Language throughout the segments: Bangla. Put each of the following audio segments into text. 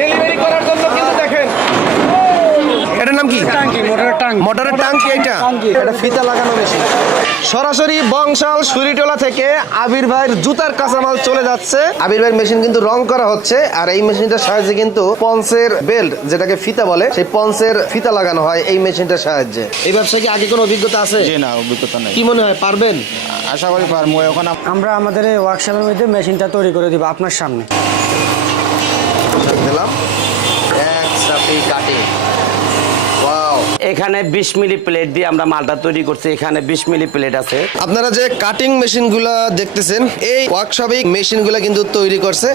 ডেলিভারি করার জন্য কিন্তু দেখেন এটার নাম কি? টাঙ্কি, মোটরের টাঙ্কি। এটা ফিতা লাগানো মেশিন। সরাসরি বংশাল সুরিটোলা থেকে আবির ভাইয়ের জুতার কাঁচামাল চলে যাচ্ছে। আবির ভাইয়ের মেশিন কিন্তু রং করা হচ্ছে, আর এই মেশিনটার সাহায্যে কিন্তু পন্সের বেল্ট, যেটাকে ফিতা বলে, সেই পন্সের ফিতা লাগানো হয় এই মেশিনটার সাহায্যে। এই ব্যবসায় কি আগে কোনো অভিজ্ঞতা আছে? না, অভিজ্ঞতা নেই। কি মনে হয় পারবেন? আশা করি পারবো। এখন আমরা আমাদের এই ওয়ার্কশপের মধ্যে মেশিনটা তৈরি করে দিব আপনার সামনে। দিলাম এক সাপি কাটিং। ওয়াও, এখানে 20 মিলি প্লেট দিয়ে আমরা মালটা তৈরি করছি। এখানে 20 মিলি প্লেট আছে। আপনারা যে কাটিং মেশিনগুলো দেখতেছেন, এই ওয়ার্কশপে মেশিনগুলো কিন্তু তৈরি করছে।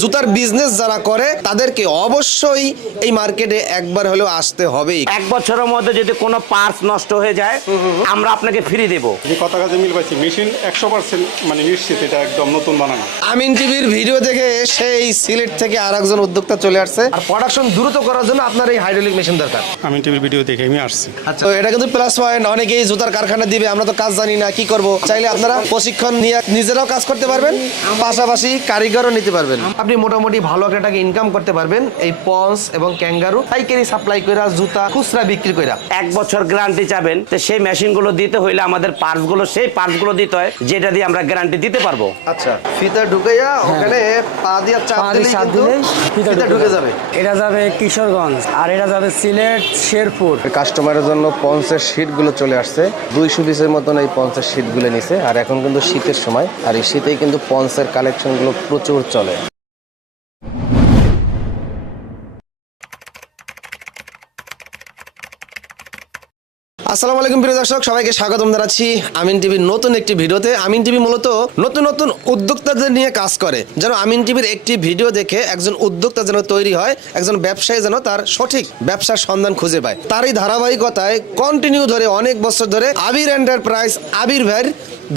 জুতার বিজনেস যারা করে তাদেরকে অবশ্যই এই মার্কেটে একবার হলেও আসতে হবেই। 1 বছরের মধ্যে যদি কোনো পার্টস নষ্ট হয়ে যায় আমরা আপনাকে ফ্রি দেব। যে কথা কাজে মিল পাইছি, মেশিন 100% মানে নিশ্চিত এটা একদম নতুন বানানো। আমিন টিভির ভিডিও দেখে সেই সিলেট থেকে আরেকজন উদ্যোক্তা চলে আসছে, আর প্রোডাকশন দ্রুত করার জন্য আপনার এই হাইড্রোলিক মেশিন দরকার। আমি টিভির ভিডিও দেখে আমি আসছি। আচ্ছা, তো এটা কিন্তু প্লাস পয়েন্ট। অনেকেই জুতার কারখানা দিবে, আমরা তো কাজ জানি না, কি করব। চাইলে আপনারা প্রশিক্ষণ নিয়ে নিজেরাও কাজ করতে পারবেন, পাশাপাশি কারিগরও নিতে পারবেন। আপনি মোটামুটি ভালো একটা টাকা ইনকাম করতে পারবেন এই পন্স এবং ক্যাঙ্গারু পাইকারি সাপ্লাই কইরা জুতা খুচরা বিক্রি কইরা। 1 বছর গ্যারান্টি চাবেন, তো সেই মেশিনগুলো দিতে হইলে আমাদের পার্টসগুলো সেই পার্টসগুলো দিতে হয়, যেটা দিয়ে আমরা গ্যারান্টি দিতে পারবো। আচ্ছা, ফিতা ঢুকাইয়া ওখানে পা দিয়ে চাপ দিলেই কিন্তু ফিতা ঢুকে যাবে। এটা যাবে কিশোরগঞ্জ, আর এটা যাবে সিলেট শেরপুর। কাস্টমারের জন্য পঞ্চের শীটগুলো চলে আসছে। 200 পিসের মতন এই পঞ্চের শীটগুলো নিছে। আর এখন কিন্তু শীতের সময়, আর এই শীতেই কিন্তু পঞ্চের কালেকশনগুলো প্রচুর চলে। আসসালামু আলাইকুম প্রিয় দর্শক, সবাইকে স্বাগতম জানাচ্ছি আমিন টিভির নতুন একটি ভিডিওতে। আমিন টিভি মূলত নতুন নতুন উদ্যোক্তাদের নিয়ে কাজ করে, যেন আমিন টিভির একটি ভিডিও দেখে একজন উদ্যোক্তা যেন তৈরি হয়, একজন ব্যবসায়ী যেন তার সঠিক ব্যবসার সন্ধান খুঁজে পায়। তারই ধারাবাহিকতায় কন্টিনিউ ধরে অনেক বছর ধরে আবির এন্টারপ্রাইজ আবির ভাইয়ের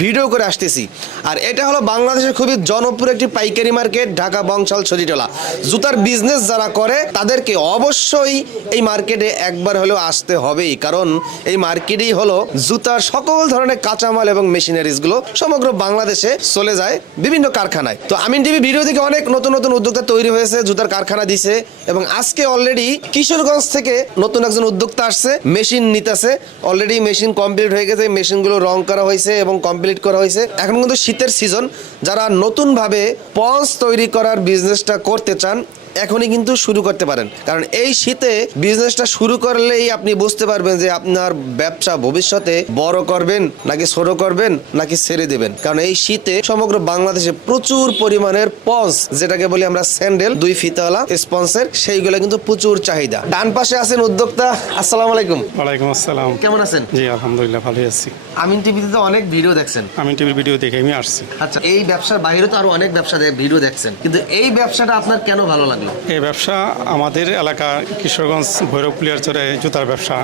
ভিডিও করে আসতেছি। আর এটা হলো বাংলাদেশের খুবই জনপ্রিয় একটি পাইকারি মার্কেট, ঢাকা বংশাল ছড়িটোলা। জুতার বিজনেস যারা করে তাদেরকে অবশ্যই এই মার্কেটে একবার হলেও আসতে হবেই, কারণ এই মার্কেটেই হলো জুতার সকল ধরনের কাঁচামাল এবং মেশিনারিজগুলো সমগ্র বাংলাদেশে চলে যায় বিভিন্ন কারখানায়। তো আমিন টিভি ভিডিও থেকে অনেক নতুন নতুন উদ্যোক্তা তৈরি হয়েছে, জুতার কারখানা দিছে, এবং আজকে অলরেডি কিশোরগঞ্জ থেকে নতুন একজন উদ্যোক্তা আসছে, মেশিন নিতেছে। অলরেডি মেশিন কমপ্লিট হয়ে গেছে, মেশিনগুলো রং করা হয়েছে এবং কমপ্লিট করা হয়েছে। এখন কিন্তু শীতের সিজন, যারা নতুনভাবে পঞ্চ তৈরি করার বিজনেসটা করতে চান এখনই কিন্তু শুরু করতে পারেন, কারণ এই শীতে বিজনেসটা শুরু করলেই আপনি বুঝতে পারবেন যে আপনার ব্যবসা ভবিষ্যতে বড় করবেন নাকি ছোট করবেন নাকি ছেড়ে দেবেন। কারণ এই শীতে সমগ্র বাংলাদেশে প্রচুর পরিমাণের পঞ্চ, যেটাকে বলি আমরা স্যান্ডেল, 2 ফিতাওয়ালা স্পন্সর, সেইগুলো কিন্তু প্রচুর চাহিদা। ডান পাশে আছেন উদ্যোক্তা। আসসালামু আলাইকুম। ওয়ালাইকুম আসসালাম। কেমন আছেন? জি আলহামদুলিল্লাহ, ভালোই আছি। আমিন টিভিতে তো অনেক ভিডিও দেখছেন। আমি টিভির ভিডিও দেখে আমি আসছি। আচ্ছা, এই ব্যবসার বাইরে তো আরো অনেক ব্যবসা ভিডিও দেখছেন, কিন্তু এই ব্যবসাটা আপনার কেন ভালো লাগলো? এই ব্যবসা আমাদের এলাকা কিশোরগঞ্জ ভৈরব প্লেয়ারচরে জুতার ব্যবসা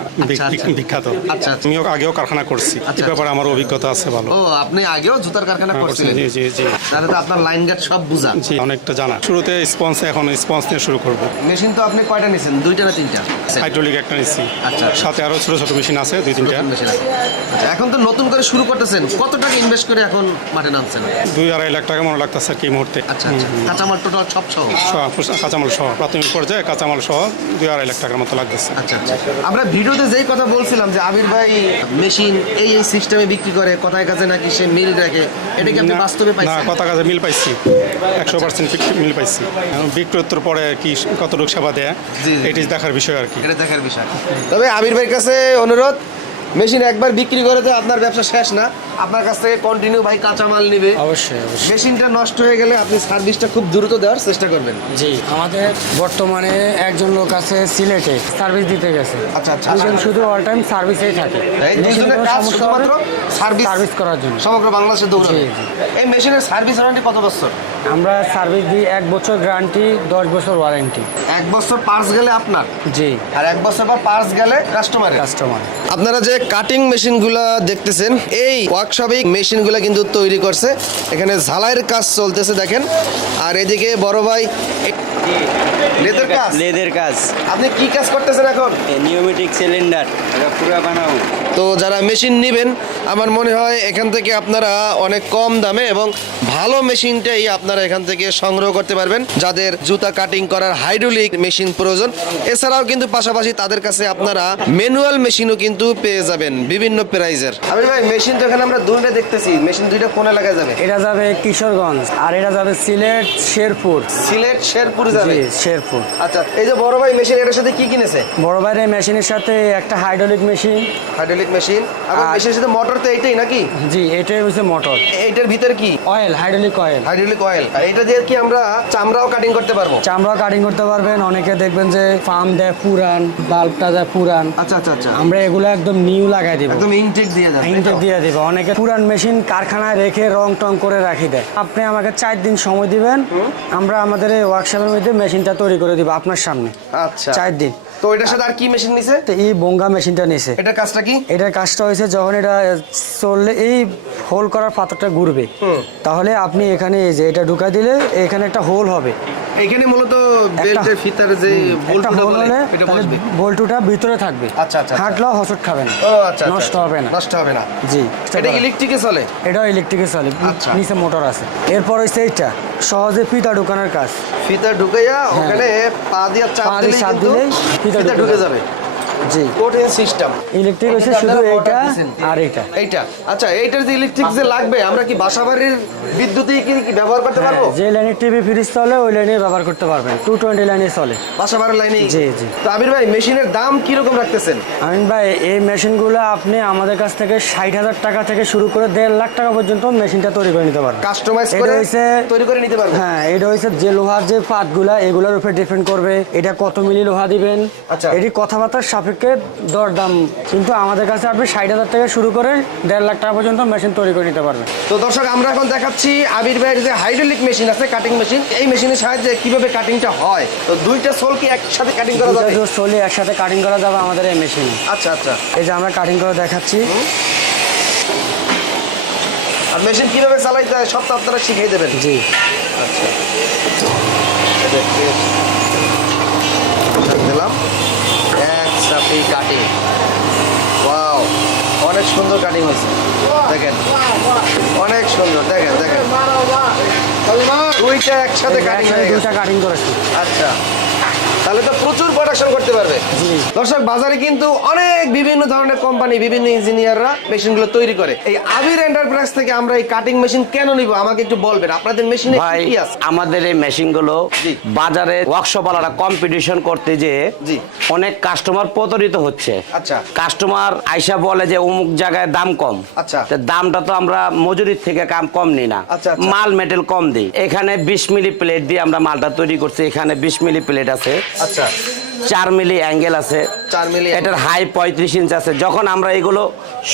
বিখ্যাত। আচ্ছা, আমিও আগেও কারখানা করছি, এই ব্যাপারে আমার অভিজ্ঞতা আছে ভালো। ও, আপনি আগেও জুতার কারখানা করছিলেন? জি জি জি। তাহলে তো আপনার লাইন গার্ড সব বুঝা। জি, অনেকটা জানা। শুরুতে স্পঞ্জ, এখন স্পঞ্জ নিয়ে শুরু করবো। মেশিন তো আপনি কয়টা নিছেন? 2টা না 3টা? হাইড্রোলিক একটা নিচ্ছি, আচ্ছা। সাথে আরো ছোট ছোট মেশিন আছে 2-3টা। মেশিন আছে। আচ্ছা, এখন তো নতুন করে শুরু করতেছেন, কত টাকা ইনভেস্ট করে এখন মাঠে নামছেন? 2-2.5 লাখ টাকা মনে লাগতেছে আর কি মুহূর্তে। আচ্ছা আচ্ছা, কাঁচামাল টোটাল সব সহ? কাঁচামাল সহ, প্রাথমিক পর্যায়ে কাঁচামাল সহ 2-2.5 লাখ টাকার মতো লাগতেছে। আচ্ছা আচ্ছা, আমরা ভিডিওতে যেই কথা বলছিলাম যে আবির ভাই মেশিন এই সিস্টেমে বিক্রি করে, কথায় কাছে নাকি সে মিল রাখে, এটা কি আপনি বাস্তবে না, পাইছেন? কথা কাজে মিল পাইছি, 100% মিল পাইছি। বিক্রয়োত্তর পরে কি কতটুকু সেবা দেয়, জি, জি। এটি দেখার বিষয় আর কি। এটা দেখার বিষয়। তবে আবির ভাইয়ের কাছে অনুরোধ, মেশিন একবার বিক্রি করে তো আপনার ব্যবসা শেষ না, আপনার কাছ থেকে কন্টিনিউ ভাই কাঁচামাল নিবে। অবশ্যই অবশ্যই। মেশিনটা নষ্ট হয়ে গেলে আপনি সার্ভিসটা খুব দ্রুত দেওয়ার চেষ্টা করবেন। জি, আমাদের বর্তমানে একজন লোক আছে সিলেটে, সার্ভিস দিতে গেছে। আচ্ছা আচ্ছা, দুজন শুধু অল টাইম সার্ভিসেই থাকে, এই দুজনের কাজ শুধুমাত্র সার্ভিস করার জন্য সমগ্র বাংলাদেশে দৌড়াবে। জি, জি। এই মেশিনের সার্ভিস ওয়ারেন্টি কত বছর? আমরা সার্ভিস দিই 1 বছর গ্যারান্টি, 10 বছর ওয়ারেন্টি। 1 বছর পার্টস গেলে আপনার, জি, আর 1 বছর পর পার্টস গেলে কাস্টমারের। কাস্টমার। আপনারা যে কাটিং মেশিনগুলা দেখতেছেন, এই ওয়ার্কশপে মেশিনগুলা কিন্তু তৈরি করছে। এখানে ঝালাইয়ের কাজ চলতেছে দেখেন, আর এদিকে বড় ভাই লেদার কাজ। লেদের কাজ, আপনি কি কাজ করতেছেন এখন? নিউমেটিক সিলিন্ডার এটা পুরো বানাবো। তো যারা মেশিন নেবেন, আমার মনে হয় এখান থেকে আপনারা অনেক কম দামে এবং ভালো মেশিনটাই আপনারা আপনারা এখান থেকে সংগ্রহ করতে পারবেন যাদের জুতা কাটিং করার হাইড্রোলিক মেশিন প্রয়োজন। এছাড়াও কিন্তু পাশাপাশি তাদের কাছে আপনারা ম্যানুয়াল মেশিনও কিন্তু পেয়ে যাবেন বিভিন্ন প্রাইজের। আমির ভাই মেশিন তো এখানে আমরা দুইটা দেখতেছি, মেশিন দুইটা কোন এলাকায় যাবে? এটা যাবে কিশোরগঞ্জ আর এটা যাবে সিলেট শেরপুর। সিলেট শেরপুর যাবে। জি, শেরপুর। আচ্ছা, এই যে বড় ভাই মেশিন এটার সাথে কি কিনেছে? বড় ভাইয়ের মেশিনের সাথে একটা হাইড্রোলিক মেশিন। হাইড্রোলিক মেশিন আর মেশিনের সাথে মোটর তো এইটাই নাকি? জি, এটাই হচ্ছে মোটর। এইটার ভিতরে কি? Oil, hydraulic oil. Hydraulic oil. আর এটা দিয়ে কি আমরা চামড়াও কাটিং করতে পারবো? চামড়া কাটিং করতে পারবেন। অনেকে দেখবেন যে ফার্ম দেয় পুরান, বাল্বটা দেয় পুরান। আচ্ছা আচ্ছা আচ্ছা, আমরা এগুলো একদম নিউ লাগাই দিব, একদম ইনটেক দিয়ে দেন। ইনটেক দিয়ে দিব। অনেকে পুরান মেশিন কারখানায় রেখে রং টং করে রাখি দেয়। আপনি আমাকে 4 দিন সময় দিবেন, আমরা আমাদের এই ওয়ার্কশপের মধ্যে মেশিনটা তৈরি করে দিব আপনার সামনে। আচ্ছা, 4 দিন। তো এটার সাথে আর কি মেশিন নিছে? তো এই বঙ্গা মেশিনটা নিছে। এটার কাজটা কি? এটার কাজটা হয়েছে যখন এটা চললে এই হোল করার পাথরটা ঘুরবে, তাহলে আপনি এখানে এই যে এটা ঢুকাই দিলে এখানে একটা হোল হবে। এখানে মূলত বেল্টের ফিতার যে একটা বল্টুটা হোল বলে হলে এটা তাহলে বসবে। বল্টুটা ভিতরে থাকবে। আচ্ছা, আচ্ছা, হাঁটলেও হসট খাবে না। ও আচ্ছা, নষ্ট হবে না। নষ্ট হবে না। জি, এটা ইলেকট্রিকে চলে? এটাও ইলেকট্রিকে চলে, আচ্ছা। নিচে মোটর আছে। এরপর হচ্ছে এইটা সহজে ফিতা ঢুকানোর কাজ। ফিতা ঢুকাইয়া ওখানে পা দিয়ে চাপ পা দিয়ে চাপ দিলেই দিলেই ফিতা ঢুকে যাবে। জি, কঠিন সিস্টেম। ইলেকট্রিক হচ্ছে শুধু এইটা আর এইটা। এইটা আচ্ছা, এইটার যে ইলেকট্রিক যে লাগবে আমরা কি বাসাবাড়ির বিদ্যুতেই কি ব্যবহার করতে পারবো? যে লাইনে টিভি ফ্রিজ চলে ওই লাইনে ব্যবহার করতে পারবেন। 220 লাইনে চলে, বাসাবাড়ির লাইনে। জি জি। তো আমির ভাই মেশিনের দাম কি রকম রাখতেছেন? আমিন ভাই, এই মেশিনগুলো আপনি আমাদের কাছ থেকে 60,000 টাকা থেকে শুরু করে 1.5 লাখ টাকা পর্যন্ত মেশিনটা তৈরি করে নিতে পারবেন। কাস্টমাইজ এটা করে হইছে- তৈরি করে নিতে পারবেন? হ্যাঁ, এটা হচ্ছে যে লোহার যে পাতগুলা এগুলোর উপরে ডিপেন্ড করবে এটা কত মিলি লোহা দিবেন। আচ্ছা। এটি কথাবার্তার সাপেক্ষে দরদাম, কিন্তু আমাদের কাছে আপনি 60,000 থেকে শুরু করে 1.5 লাখ টাকা পর্যন্ত মেশিন তৈরি করে নিতে পারবেন। তো দর্শক আমরা এখন দেখাচ্ছি আবির ভাইয়ের যে হাইড্রোলিক মেশিন আছে, কাটিং মেশিন। এই মেশিনের সাহায্যে কিভাবে কাটিংটা হয়। তো দুইটা সোল কি একসাথে কাটিং করা যাবে? চলে একসাথে কাটিং করা যাবে আমাদের এই মেশিনে। আচ্ছা আচ্ছা। এই যে আমরা কাটিং করে দেখাচ্ছি। আর মেশিন কিভাবে চালাইতে হয় সব তো আপনারা শিখিয়ে দেবেন? জি। আচ্ছা, দিলাম এক চাপি কাটিং। ওয়াও, অনেক সুন্দর কাটিং হয়েছে, দেখেন অনেক সুন্দর। দেখেন দেখেন দুইটা একসাথে কাটিং হয়ে গেছে। দুইটা কাটিং করেছি। আচ্ছা, তাহলে তো প্রচুর প্রোডাকশন করতে পারবে। জি। দর্শক বাজারে কিন্তু অনেক বিভিন্ন ধরনের কোম্পানি, বিভিন্ন ইঞ্জিনিয়াররা মেশিনগুলো তৈরি করে। এই আবির এন্টারপ্রাইজ থেকে আমরা এই কাটিং মেশিন কেন নিব আমাকে একটু বলবেন। আপনাদের মেশিনে ভাই, কি আছে? আমাদের এই মেশিনগুলো জি। বাজারে ওয়ার্কশপওয়ালারা কম্পিটিশন করতে যে জি। অনেক কাস্টমার প্রতারিত হচ্ছে। আচ্ছা। কাস্টমার আইসা বলে যে অমুক জায়গায় দাম কম। আচ্ছা। তো দামটা তো আমরা মজুরির থেকে কম নিই না। আচ্ছা, আচ্ছা। মাল মেটেল কম দিই। এখানে 20 মিলি প্লেট দিয়ে আমরা মালটা তৈরি করছি। এখানে 20 মিলি প্লেট আছে, আচ্ছা, 4 মিলি অ্যাঙ্গেল আছে, 4 মিলি। এটার হাই 35 ইঞ্চ আছে। যখন আমরা এগুলো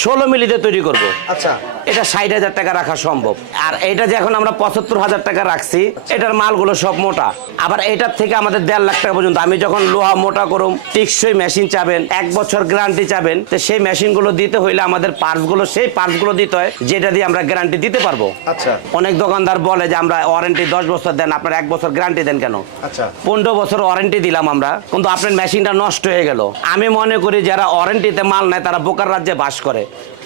16 মিলিতে তৈরি করব, আচ্ছা, এটা 60,000 টাকা রাখা সম্ভব। আর এটা যে এখন আমরা 75,000 টাকা রাখছি, এটার মালগুলো সব মোটা। আবার এটার থেকে আমাদের 1.5 লাখ টাকা পর্যন্ত। আমি যখন লোহা মোটা করুম, টিকসই মেশিন চাবেন, 1 বছর গ্যারান্টি চাবেন, তো সেই মেশিনগুলো দিতে হইলে আমাদের পার্টসগুলো সেই পার্টসগুলো দিতে হয় যেটা দিয়ে আমরা গ্যারান্টি দিতে পারবো। আচ্ছা, অনেক দোকানদার বলে যে আমরা ওয়ারেন্টি 10 বছর দেন, আপনার 1 বছর গ্যারান্টি দেন কেন? আচ্ছা। 15 বছর ওয়ারেন্টি দিলাম আমরা, কিন্তু আপনার মেশিনটা নষ্ট হয়ে গেল। আমি মনে করি যারা ওয়ারেন্টিতে মাল নেয় তারা বোকার রাজ্যে বাস করে।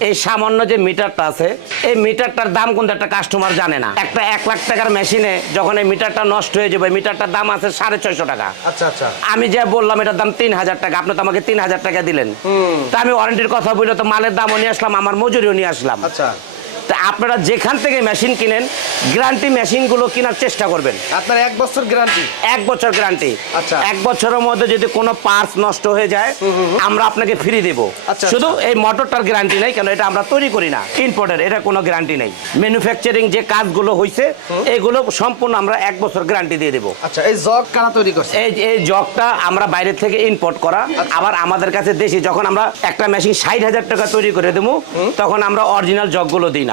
এই সামান্য যে মিটারটা আছে, এই মিটারটার দাম কিন্তু একটা কাস্টমার জানে না। একটা 1 লাখ টাকার মেশিনে যখন এই মিটারটা নষ্ট হয়ে যাবে, মিটারটার দাম আছে 650 টাকা। আচ্ছা, আচ্ছা। আমি যে বললাম এটার দাম 3,000 টাকা, আপনি তো আমাকে 3,000 টাকা দিলেন। তা আমি ওয়ারেন্টির কথা বললে তো মালের দামও নিয়ে আসলাম, আমার মজুরিও নিয়ে আসলাম। আচ্ছা, তা আপনারা যেখান থেকে মেশিন কিনেন, গ্যারান্টি মেশিনগুলো কেনার চেষ্টা করবেন। আপনার 1 বছর গ্যারান্টি? 1 বছর গ্যারান্টি। আচ্ছা। 1 বছরের মধ্যে যদি কোনো পার্টস নষ্ট হয়ে যায়, আমরা আপনাকে ফ্রি দেব। আচ্ছা, শুধু এই মোটরটার গ্যারান্টি নেই, কেন এটা আমরা তৈরি করি না, ইম্পোর্টের, এটা কোনো গ্যারান্টি নেই। ম্যানুফ্যাকচারিং যে কাজগুলো হয়েছে এগুলো সম্পূর্ণ আমরা 1 বছর গ্যারান্টি দিয়ে দেবো। আচ্ছা, এই জগ কারা তৈরি করছে? এই জগটা আমরা বাইরে থেকে ইম্পোর্ট করা। আবার আমাদের কাছে দেশি, যখন আমরা একটা মেশিন 60,000 টাকা তৈরি করে দেবো, তখন আমরা অরিজিনাল জগগুলো দিই না,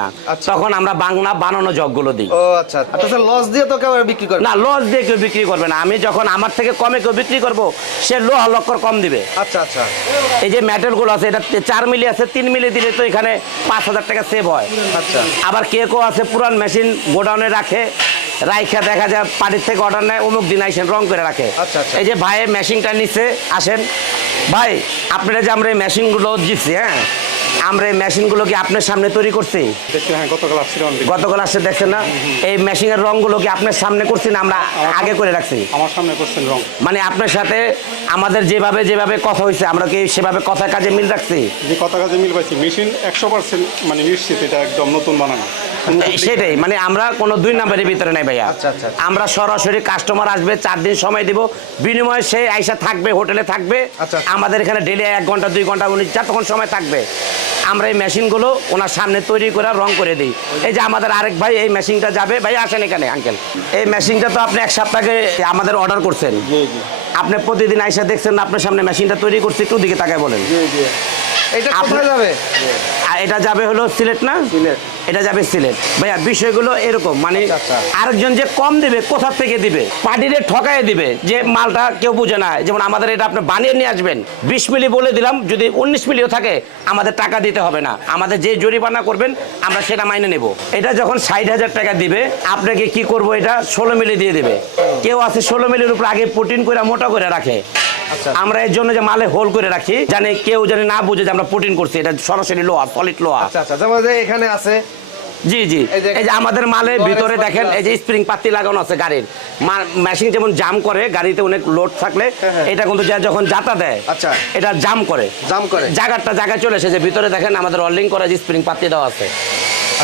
তখন আমরা বাংলা বানানো জগগুলো দিই। ও আচ্ছা। আচ্ছা, লস দিয়ে তো কেউ বিক্রি করবে না, লস দিয়ে কেউ বিক্রি করবে না। আমি যখন আমার থেকে কমে কেউ বিক্রি করবো, সে লোহা লক্কর কম দিবে। আচ্ছা, আচ্ছা। এই যে মেটেলগুলো আছে, এটা 4 মিলি আছে, 3 মিলি দিলে তো এখানে 5,000 টাকা সেভ হয়। আচ্ছা। আবার কেউ আছে পুরান মেশিন গোডাউনে রাখে, রাইখা দেখা যায় পার্টির থেকে অর্ডার নেয়, অমুক দিন আইসেন রং করে রাখে। আচ্ছা, আচ্ছা। এই যে ভাইয়ের মেশিনটা নিচে আসেন, ভাই আপনারা যে আমরা এই মেশিনগুলো দিচ্ছি, হ্যাঁ, আমরা এই মেশিনগুলো কি আপনার সামনে তৈরি করছি? দেখতে হ্যাঁ গতকাল আসছিল অনেক। গতকাল আসছে দেখছেন না? এই মেশিনের রংগুলো কি আপনার সামনে করছি না আমরা আগে করে রাখছি? আমার সামনে করছেন রং। মানে আপনার সাথে আমাদের যেভাবে যেভাবে কথা হয়েছে আমরা কি সেভাবে কথা কাজে মিল রাখছি? যে কথা কাজে মিল পাইছি, মেশিন 100% মানে নিশ্চিত এটা একদম নতুন বানানো। সেটাই, মানে আমরা কোনো দুই নাম্বারের ভিতরে নাই ভাইয়া। আচ্ছা, আচ্ছা। আমরা সরাসরি কাস্টমার আসবে, 4 দিন সময় দিব, বিনিময়ে সে আইসা থাকবে, হোটেলে থাকবে। আচ্ছা। আমাদের এখানে ডেলি 1 ঘন্টা 2 ঘন্টা উনি যতক্ষণ সময় থাকবে আমরা এই মেশিনগুলো ওনার সামনে তৈরি করে রং করে দিই। এই যে আমাদের আরেক ভাই এই মেশিনটা যাবে, ভাই আসেন এখানে আঙ্কেল। এই মেশিনটা তো আপনি 1 সপ্তাহে আমাদের অর্ডার করছেন। আপনি প্রতিদিন আইসা দেখছেন না আপনার সামনে মেশিনটা তৈরি করছি, একটু দিকে তাকায় বলেন। এটা কোথায় আপনি- যাবে? আর এটা যাবে হলো সিলেট না? সিলেট। এটা যাবে সিলেট। ভাইয়া বিষয়গুলো এরকম, মানে আরেকজন যে কম দিবে কোথা থেকে দিবে, পার্টিরে ঠকায় দিবে, যে মালটা কেউ বুঝে না। যেমন আমাদের এটা আপনি বানিয়ে নিয়ে আসবেন, 20 মিলি বলে দিলাম, যদি 19 মিলিও থাকে আমাদের টাকা দিতে হবে না। আমাদের যে জরিমানা করবেন আমরা সেটা মাইনে নেব। এটা যখন 60,000 টাকা দিবে, আপনাকে কি করব, এটা 16 মিলি দিয়ে দিবে। কেউ আছে 16 মিলির উপর আগে প্রোটিন করে মোটা করে রাখে। আমরা এর জন্য যে মালে হোল করে রাখি, জানে কেউ জানে না বুঝে যে আমরা প্রোটিন করছি, এটা সরাসরি লোহা, সলিড লোহা। আচ্ছা আচ্ছা, যেমন যে এখানে আছে জি জি, এই যে আমাদের মালের ভিতরে দেখেন এই যে স্প্রিং পাতি লাগানো আছে গাড়ির। মেশিন যেমন জাম করে, গাড়িতে অনেক লোড থাকলে এটা কিন্তু যখন যাতা দেয়, আচ্ছা। এটা জাম করে জায়গায় চলে এসে যে ভিতরে দেখেন আমাদের ওয়েল্ডিং করা যে স্প্রিং পাতি দেওয়া আছে।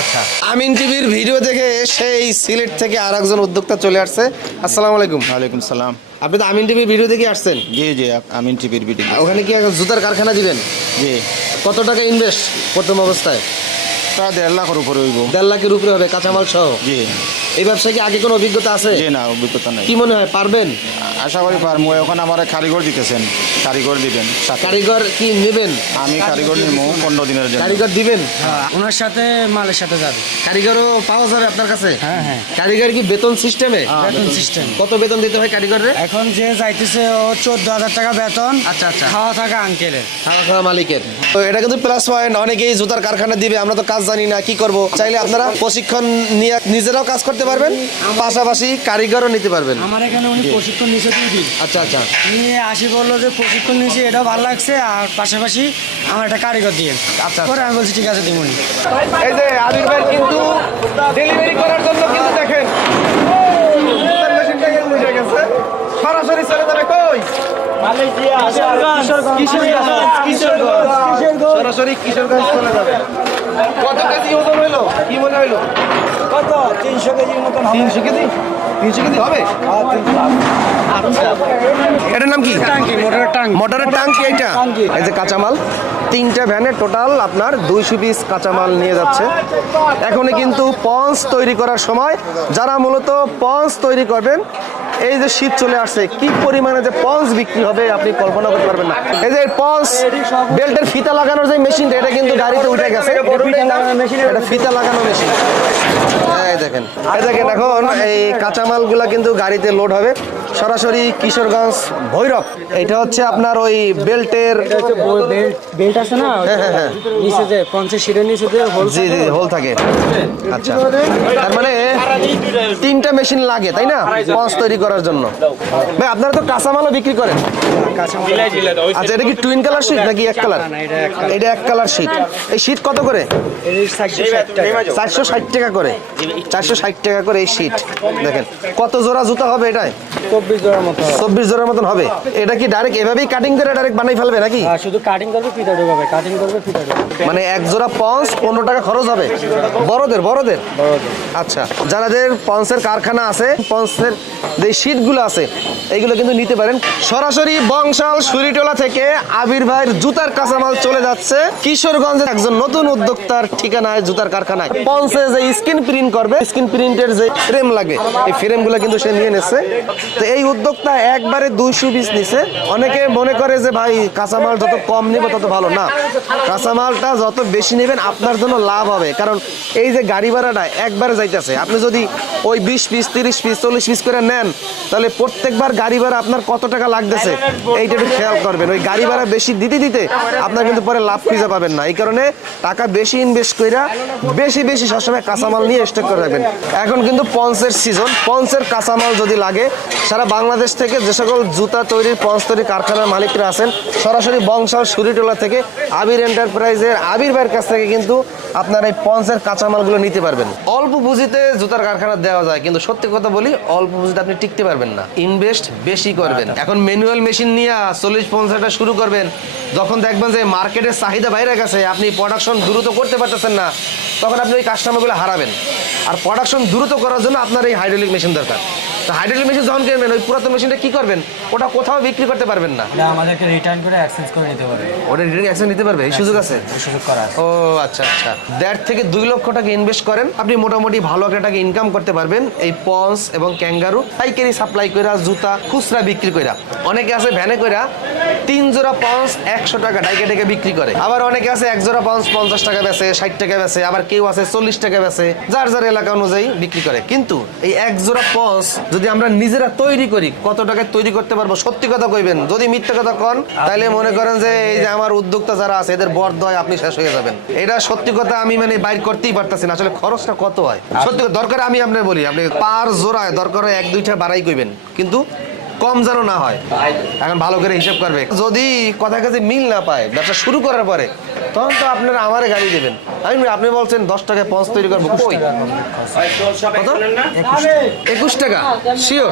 আচ্ছা, আমিন টিভির ভিডিও দেখে সেই সিলেট থেকে আরেকজন উদ্যোক্তা চলে আসছে। আসসালামু আলাইকুম। ওয়ালাইকুম সালাম। আপনি তো আমিন টিভির ভিডিও দেখে আসছেন? জি জি, আমিন টিভির ভিডিও। ওখানে কি একটা জুতার কারখানা দিবেন? জি, কত টাকা ইনভেস্ট প্রথম অবস্থায়? প্রায় 1.5 লাখের উপরে হইব। 1.5 লাখের উপরে হবে কাঁচামাল সহ? জি। এই ব্যবসায় কি আগে কোনো অভিজ্ঞতা আছে? জি না, অভিজ্ঞতা নাই। কি মনে হয় পারবেন? আশা করি পারবো। এখন আমার কারিগর দিতেছেন, কারিগর দিবেন সাথে। কারিগর কি নেবেন? আমি কারিগর নিবো 15 দিনের জন্য। কারিগর দিবেন? ওনার সাথে মালের সাথে যাবে। কারিগরও পাওয়া যাবে আপনার কাছে? হ্যাঁ হ্যাঁ, কারিগর কি বেতন সিস্টেমে? বেতন সিস্টেম। কত বেতন দিতে হয় কারিগরের? এখন যে যাইতেছে ও 14,000 টাকা বেতন। আচ্ছা, আচ্ছা। খাওয়া থাকা আঙ্কেলের। খাওয়া মালিকের। তো এটা কিন্তু প্লাস পয়েন্ট, অনেকেই জুতার কারখানা দিবে, আমরা তো কাজ জানি না কি করব। চাইলে আপনারা প্রশিক্ষণ নিয়ে নিজেরাও কাজ করতে পারবেন, পাশাপাশি কারিগরও নিতে পারবেন। আমার এখানে উনি প্রশিক্ষণ নিয়েছে 2 দিন। আচ্ছা আচ্ছা, উনি আসি বললো যে প্রশিক্ষণ নিয়েছি, এটাও ভালো লাগছে, আর পাশাপাশি আমার একটা কারিগর দিয়ে। আচ্ছা। পরে আমি বলছি ঠিক আছে দিমুনি। এই যে আবির ভাই কিন্তু ডেলিভারি করার জন্য কিন্তু দেখেন জুতার মেশিনটা কিন্তু উঠে গেছে, সরাসরি চলে যাবে কই? সরাসরি কিশোরগঞ্জ চলে যাবে। কত কেজি ওজন হইলো, কি মনে হইলো? কত? 300 কেজির মতন। 300 কেজি? 300 কেজি হবে? আচ্ছা। এটার নাম কি? টাঙ্কি, মোটরের টাঙ্কি। মোটরের টাঙ্কি এইটা? টাঙ্কি। এই যে কাঁচামাল 3টা ভ্যানে টোটাল আপনার 200 পিস কাঁচামাল নিয়ে যাচ্ছে। এখনই কিন্তু পঞ্চ তৈরি করার সময়, যারা মূলত পঞ্চ তৈরি করবেন, এই যে শীত চলে আসছে, কি পরিমাণে যে পঞ্চ বিক্রি হবে আপনি কল্পনা করতে পারবেন না। এই যে পঞ্চ বেল্টের ফিতা লাগানোর যে মেশিনটা, এটা কিন্তু গাড়িতে উঠে গেছে। এটা ফিতা লাগানো মেশিন। এই দেখেন, এই দেখেন, এখন এই কাঁচামালগুলা কিন্তু গাড়িতে লোড হবে সরাসরি কিশোরগঞ্জ ভৈরব। এটা হচ্ছে আপনার ওই বেল্টের, বেল্ট আছে না, হ্যাঁ, হ্যাঁ, হ্যাঁ। নিচে যে পঞ্চের শিরের নিচে যে হোল। জি জি, হোল থাকে। আচ্ছা, তার মানে 3টা মেশিন লাগে তাই না পঞ্চ তৈরি করার জন্য? ভাই আপনারা তো কাঁচামালও বিক্রি করেন? আচ্ছা, এটা কি টুইন কালার শীট নাকি এক কালার? এটা এক কালার শীট। এই শীট কত করে? 460 টাকা করে। 460 টাকা করে এই শীট। দেখেন কত জোড়া জুতা হবে এটায়? 24 জোড়ার মতো। 24 জোড়ার মতন হবে। এটা কি ডাইরেক্ট এভাবেই কাটিং করে ডাইরেক্ট বানাই ফেলবে নাকি? আর শুধু কাটিং করবে, ফিতা ঢোকাবে, কাটিং করবে, ফিতা ঢোকাবে। মানে এক জোড়া পঞ্চ 15 টাকা খরচ হবে বড়দের? আচ্ছা, যাদের পঞ্চের কারখানা আছে, পঞ্চের যে শীটগুলো আছে এইগুলো কিন্তু নিতে পারেন। সরাসরি বংশাল সুরিটোলা থেকে আবির ভাইয়ের জুতার কাঁচামাল চলে যাচ্ছে কিশোরগঞ্জের একজন নতুন উদ্যোক্তার ঠিকানায়, জুতার কারখানায়। পঞ্চে যে স্ক্রিন প্রিন্ট করবে, স্ক্রিন প্রিন্টের যে ফ্রেম লাগে, এই ফ্রেমগুলো কিন্তু সে নিয়ে নিচ্ছে। তো এই উদ্যোক্তা একবারে 200 পিস নিছে। অনেকে মনে করে যে ভাই কাঁচামাল যত কম নেবে তত ভালো না, কাঁচামালটা যত বেশি নেবেন আপনার জন্য লাভ হবে। কারণ এই যে গাড়ি ভাড়াটা একবারে যাইতেছে, আপনি যদি ওই 20 পিস 30 পিস 40 পিস করে নেন, তাহলে প্রত্যেকবার গাড়ি ভাড়া আপনার কত টাকা লাগতেছে এইটা একটু খেয়াল করবেন। ওই গাড়ি ভাড়া বেশি দিতে দিতে আপনার কিন্তু পরে লাভ খুঁজে পাবেন না। এই কারণে টাকা বেশি ইনভেস্ট কইরা বেশি সবসময় কাঁচামাল নিয়ে স্টক করে রাখবেন। এখন কিন্তু পঞ্চের সিজন, পঞ্চের কাঁচামাল যদি লাগে সারা বাংলাদেশ থেকে যে সকল জুতা তৈরির পঞ্চ তৈরি কারখানার মালিকরা আছেন সরাসরি বংশাল সুরিটোলা থেকে আবির এন্টারপ্রাইজের আবির ভাইয়ের কাছ থেকে কিন্তু আপনার এই পঞ্চের কাঁচামালগুলো নিতে পারবেন। অল্প পুঁজিতে জুতার কারখানা দেওয়া যায়, কিন্তু সত্যি কথা বলি অল্প পুঁজিতে আপনি টিকতে পারবেন না, ইনভেস্ট বেশি করবেন। এখন ম্যানুয়াল মেশিন নিয়ে 40-50টা শুরু করবেন, যখন দেখবেন যে মার্কেটের চাহিদা বাইরে গেছে, আপনি প্রোডাকশন দ্রুত করতে পারতেছেন না, তখন আপনি ওই কাস্টমারগুলো হারাবেন। আর প্রোডাকশন দ্রুত করার জন্য আপনার এই হাইড্রোলিক মেশিন দরকার। তো হাইড্রোলিক মেশিন যখন কিনবেন ওই পুরাতন মেশিনটা কি করবেন, ওটা কোথাও বিক্রি করতে পারবেন না, আমাদেরকে রিটার্ন করে এক্সচেঞ্জ করে নিতে পারবে। ওটা রিটার্ন অ্যাকশন নিতে পারবে, এই সুযোগ আছে? সুযোগ করা আছে। ও আচ্ছা আচ্ছা, 1.5 থেকে 2 লক্ষ টাকা ইনভেস্ট করেন, আপনি মোটামুটি ভালো একটা টাকা ইনকাম করতে পারবেন এই পন্স এবং ক্যাঙ্গারু পাইকারি সাপ্লাই কইরা, জুতা খুচরা বিক্রি কইরা। অনেকে আছে ভ্যানে কইরা 3 জোড়া পন্স 100 টাকা ডাইকে ডেকে বিক্রি করে, আবার অনেকে আছে 1 জোড়া পন্স 50 টাকা বেচে, 60 টাকা বেচে, আবার কেউ আছে 40 টাকা বেচে, যার যার এলাকা অনুযায়ী বিক্রি করে। কিন্তু এই 1 জোড়া পন্স যদি আমরা নিজেরা তৈরি করি, কত টাকায় তৈরি করতে পারবো? সত্যি কথা কইবেন, যদি মিথ্যা কথা কন তাহলে মনে করেন যে এই যে আমার উদ্যোক্তা যারা আছে এদের বরদয় আপনি শেষ হয়ে যাবেন। এটা সত্যি কথা, আমি মানে বাইর করতেই পারতাছি না আসলে খরচটা কত হয়। সত্যি কথা, দরকার আমি আপনার বলি, আপনি পার জোড়ায় দরকার 1-2টা বাড়াই কইবেন, কিন্তু কম যেন না হয়। এখন ভালো করে হিসাব করবে, যদি কথা কাছে মিল না পায় ব্যবসা শুরু করার পরে, তখন তো আপনারা আমারে গাড়ি দেবেন। আপনি বলছেন 10 টাকায় পঞ্চ তৈরি করবো, কই কত? 21 টাকা শিওর?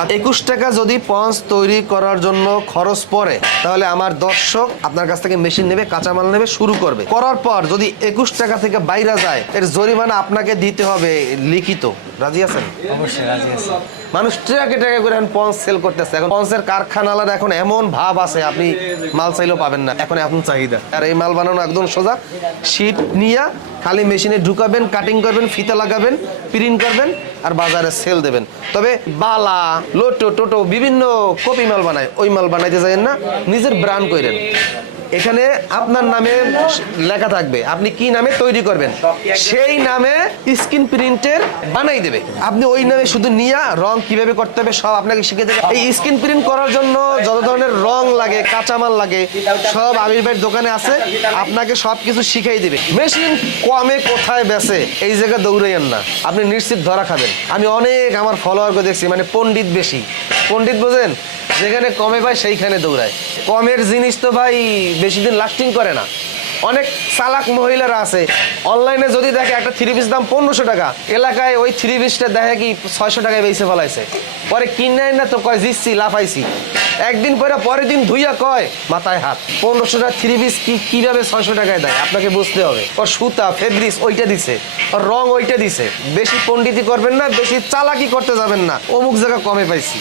আর 21 টাকা যদি পঞ্চ তৈরি করার জন্য খরচ পড়ে, তাহলে আমার দর্শক আপনার কাছ থেকে মেশিন নেবে, কাঁচামাল নেবে, শুরু করবে। করার পর যদি 21 টাকা থেকে বাইরে যায়, এর জরিমানা আপনাকে দিতে হবে লিখিত। রাজি আছেন? অবশ্যই রাজি আছি। মানুষ ট্রাকে ট্রাকে করে এখন পঞ্চ সেল করতেছে। এখন পঞ্চের কারখানার এখন এমন ভাব আছে, আপনি মাল চাইলেও পাবেন না, এখন এমন চাহিদা। আর এই মাল বানানো একদম সোজা, শীট নিয়ে খালি মেশিনে ঢুকাবেন, কাটিং করবেন, ফিতা লাগাবেন, প্রিন্ট করবেন আর বাজারে সেল দেবেন। তবে বালা, লোটো, টোটো বিভিন্ন কপি মাল বানায়, ওই মাল বানাইতে যাবেন না, নিজের ব্র্যান্ড করেন। এখানে আপনার নামে লেখা থাকবে, আপনি কি নামে তৈরি করবেন, সেই নামে স্ক্রিন প্রিন্টের বানাই দেবে। আপনি ওই নামে শুধু নিয়ে রং কিভাবে করতে হবে সব আপনাকে শিখে দেবে। এই স্ক্রিন প্রিন্ট করার জন্য যত ধরনের রং লাগে, কাঁচামাল লাগে, সব আবির ভাইয়ের দোকানে আছে, আপনাকে সব কিছু শিখাই দিবে। মেশিন কমে কোথায় বেচে এই জায়গায় দৌড়াইয়েন না, আপনি নিশ্চিত ধরা খাবেন। আমি অনেক আমার ফলোয়ারকে দেখছি, মানে পণ্ডিত বেশি, পণ্ডিত বোঝেন, যেখানে কমে পায় সেইখানে দৌড়ায়। কমের জিনিস তো ভাই বেশি দিন লাস্টিং করে না। অনেক চালাক মহিলারা আছে, অনলাইনে যদি দেখে একটা 3 পিস দাম 1500 টাকা, এলাকায় ওই 3 পিসটা দেখে কি 600 টাকায় বেচে ফেলাইছে, পরে কিনে না তো কয় জিতছি, লাফাইছি। একদিন পরে পরের দিন ধুইয়া কয় মাথায় হাত, 1500 টাকা 3 পিস কিভাবে 600 টাকায় দেয় আপনাকে বুঝতে হবে। ওর সুতা ফেব্রিক্স ওইটা দিছে, ওর রং ওইটা দিছে। বেশি পণ্ডিতি করবেন না, বেশি চালাকি করতে যাবেন না, অমুক জায়গা কমে পাইছি।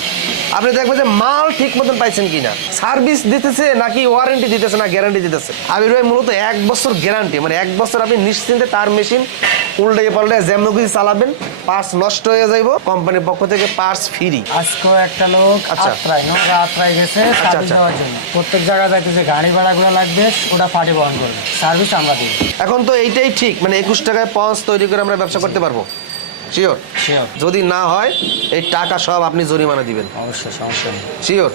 আপনি দেখবেন যে মাল ঠিক মতন পাইছেন কিনা, সার্ভিস দিতেছে নাকি ওয়ারেন্টি দিতেছে না গ্যারান্টি দিতেছে। আবির ভাই মূলত 1 বছর গ্যারান্টি, মানে 1 বছর আপনি নিশ্চিন্তে তার মেশিন উল্টে পাল্টে যেমন কিছু চালাবেন, পার্টস নষ্ট হয়ে যাইব, কোম্পানির পক্ষ থেকে পার্টস ফ্রি। আজকেও একটা লোক আত্রায় গেছে সার্ভিস দেওয়ার জন্য, প্রত্যেক জায়গায় যাইতে যে গাড়ি ভাড়াগুলো লাগবে ওটা পার্টি বহন করবে, সার্ভিস আমরা দিই। এখন তো এইটাই ঠিক, মানে 21 টাকায় পঞ্চ তৈরি করে আমরা ব্যবসা করতে পারবো শিওর? যদি না হয় এই টাকা সব আপনি জরিমানা দিবেন। অবশ্যই, সমস্যা নেই। শিওর?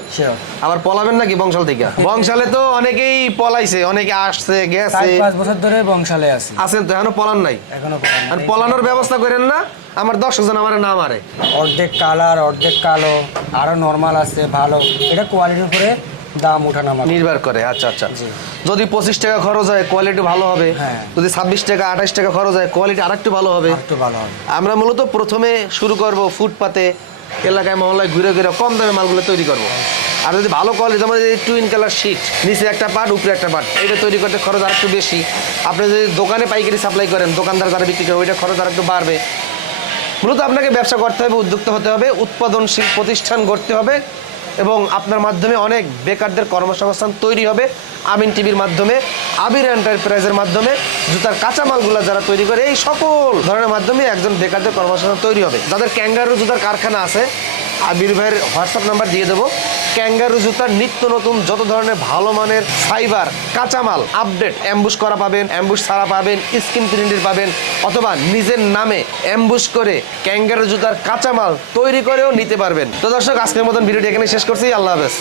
আবার পলাবেন নাকি বংশাল থেকে? বংশালে তো অনেকেই পলাইছে, অনেকে আসছে গেছে, 5 বছর ধরে বংশালে আছে। আছেন তো, এখনো পলান নাই? এখনো আর পলানোর ব্যবস্থা করেন না, আমার 10 জন আমার না মারে। অর্ধেক কালার, অর্ধেক কালো, আরো নরমাল আছে ভালো, এটা কোয়ালিটির উপরে দাম ওঠানামা নির্ভর করে। আচ্ছা আচ্ছা, যদি 25 টাকা খরচ হয় কোয়ালিটি ভালো হবে, যদি 26 টাকা 28 টাকা খরচ হয় কোয়ালিটি আরেকটু ভালো হবে। আমরা মূলত প্রথমে শুরু করব ফুটপাতে, এলাকায় মহল্লায় ঘুরে ঘুরে কম দামে মালগুলো তৈরি করব। আর যদি ভালো কোয়ালিটি, যেমন এই টুইন কালার শিট, নিচে একটা পার্ট উপরে একটা পার্ট, এটা তৈরি করতে খরচ আর একটু বেশি। আপনি যদি দোকানে পাইকারি সাপ্লাই করেন, দোকানদার যারা বিক্রি করে, ওইটা খরচ আর একটু বাড়বে। মূলত আপনাকে ব্যবসা করতে হবে, উদ্যোক্তা হতে হবে, উৎপাদনশীল প্রতিষ্ঠান গড়তে হবে, এবং আপনার মাধ্যমে অনেক বেকারদের কর্মসংস্থান তৈরি হবে। আমিন টিভির মাধ্যমে, আবির এন্টারপ্রাইজের মাধ্যমে, জুতার কাঁচামালগুলো যারা তৈরি করে, এই সকল ধরনের মাধ্যমে একজন বেকারদের কর্মসংস্থান তৈরি হবে। যাদের ক্যাঙ্গারু জুতার কারখানা আছে, আবির ভাইয়ের হোয়াটসঅ্যাপ নাম্বার দিয়ে দেবো। ক্যাঙ্গারু জুতার নিত্য নতুন যত ধরনের ভালো মানের ফাইবার কাঁচামাল আপডেট, অ্যাম্বুশ করা পাবেন, অ্যাম্বুশ ছাড়া পাবেন, স্ক্রিন প্রিন্টের পাবেন, অথবা নিজের নামে অ্যাম্বুশ করে ক্যাঙ্গারু জুতার কাঁচামাল তৈরি করেও নিতে পারবেন। তো দর্শক, আজকের মতন ভিডিওটি এখানে শেষ করছি। আল্লাহ হাফেজ।